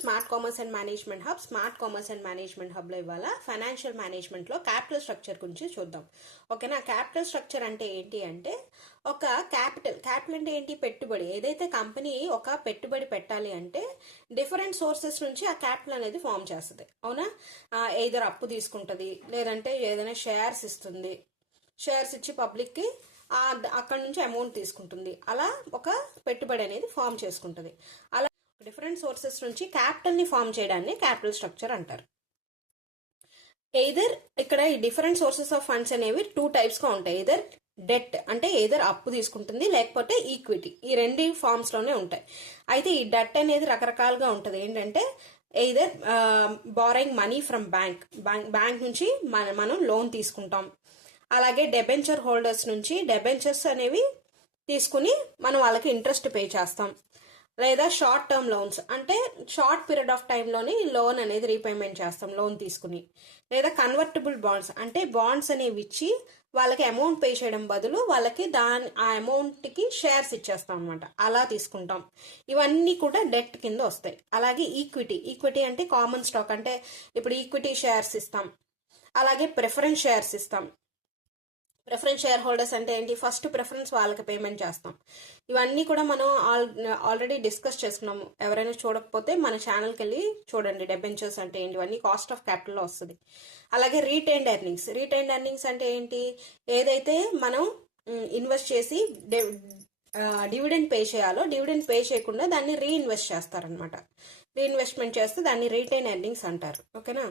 Smart commerce and management hub లో ఇవాళ financial management లో క్యాపిటల్ స్ట్రక్చర్ గురించి చూద్దాం. ఓకేనా. క్యాపిటల్ స్ట్రక్చర్ అంటే ఏంటి అంటే ఒక క్యాపిటల్ అంటే ఏంటి, పెట్టుబడి. ఏదైతే కంపెనీ ఒక పెట్టుబడి పెట్టాలి అంటే డిఫరెంట్ సోర్సెస్ నుంచి ఆ క్యాపిటల్ అనేది ఫామ్ చేస్తుంది. అవునా. ఏదైనా అప్పు తీసుకుంటది, లేదంటే ఏదైనా షేర్స్ ఇస్తుంది, షేర్స్ ఇచ్చి పబ్లిక్ కి అక్కడ నుంచి అమౌంట్ తీసుకుంటుంది. అలా ఒక పెట్టుబడి అనేది ఫామ్ చేసుకుంటుంది. అలా డిఫరెంట్ సోర్సెస్ నుంచి క్యాపిటల్ ని ఫామ్ చేయడాన్ని క్యాపిటల్ స్ట్రక్చర్ అంటారు. ఎయిదర్ ఇక్కడ ఈ డిఫరెంట్ సోర్సెస్ ఆఫ్ ఫండ్స్ అనేవి 2 టైప్స్ గా ఉంటాయి. ఎయిదర్ డెట్ అంటే ఏదర్ అప్పు తీసుకుంటుంది, లేకపోతే ఈక్విటీ. ఈ రెండు ఫార్మ్స్ లోనే ఉంటాయి. అయితే ఈ డెట్ అనేది రకరకాలుగా ఉంటది. ఏంటంటే either borrowing money from bank నుంచి మనం లోన్ తీసుకుంటాం. అలాగే డెబెంచర్ హోల్డర్స్ నుంచి డెబెంచర్స్ అనేవి తీసుకుని మనం వాళ్ళకి ఇంట్రెస్ట్ పే చేస్తాం. లేదా షార్ట్ టర్మ్ లోన్స్ అంటే షార్ట్ పీరియడ్ ఆఫ్ టైంలోని లోన్ అనేది రీపేమెంట్ చేస్తాం లోన్ తీసుకుని. లేదా కన్వర్టబుల్ బాండ్స్ అంటే బాండ్స్ అనేవి ఇచ్చి వాళ్ళకి అమౌంట్ పే చేయడం బదులు వాళ్ళకి ఆ అమౌంట్ కి షేర్స్ ఇచ్చేస్తాం అనమాట. అలా తీసుకుంటాం. ఇవన్నీ కూడా డెట్ కింద వస్తాయి. అలాగే ఈక్విటీ అంటే కామన్ స్టాక్ అంటే ఇప్పుడు ఈక్విటీ షేర్స్ ఇస్తాం. అలాగే ప్రిఫరెన్స్ షేర్స్ ఇస్తాం. ప్రిఫరెన్స్ షేర్ హోల్డర్స్ అంటే ఏంటి, ఫస్ట్ ప్రిఫరెన్స్ వాళ్ళకి పేమెంట్ చేస్తాం. ఇవన్నీ కూడా మనం ఆల్రెడీ డిస్కస్ చేసుకున్నాము. ఎవరైనా చూడకపోతే మన ఛానల్కి వెళ్ళి చూడండి. డెబెంచర్స్ అంటే ఏంటి, ఇవన్నీ కాస్ట్ ఆఫ్ క్యాపిటల్లో వస్తుంది. అలాగే రీటైన్డ్ ఎర్నింగ్స్ అంటే ఏంటి, ఏదైతే మనం ఇన్వెస్ట్ చేసి డివిడెండ్ పే చేయాలో డివిడెండ్ పే చేయకుండా దాన్ని రీఇన్వెస్ట్ చేస్తారనమాట. రీఇన్వెస్ట్మెంట్ చేస్తే దాన్ని రీటైన్ ఎర్నింగ్స్ అంటారు. ఓకేనా.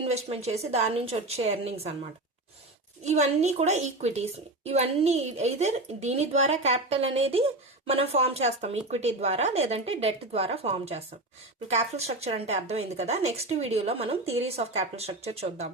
ఇన్వెస్ట్మెంట్ చేసి దాని నుంచి వచ్చే ఎర్నింగ్స్ అనమాట. ఇవన్నీ కూడా ఈక్విటీస్. ఇవన్నీ ఎయిదర్ దీని ద్వారా క్యాపిటల్ అనేది మనం ఫామ్ చేస్తాం, ఈక్విటీ ద్వారా, లేదంటే డెట్ ద్వారా ఫామ్ చేస్తాం. ఇప్పుడు క్యాపిటల్ స్ట్రక్చర్ అంటే అర్థమైంది కదా. నెక్స్ట్ వీడియోలో మనం థియరీస్ ఆఫ్ క్యాపిటల్ స్ట్రక్చర్ చూద్దాం.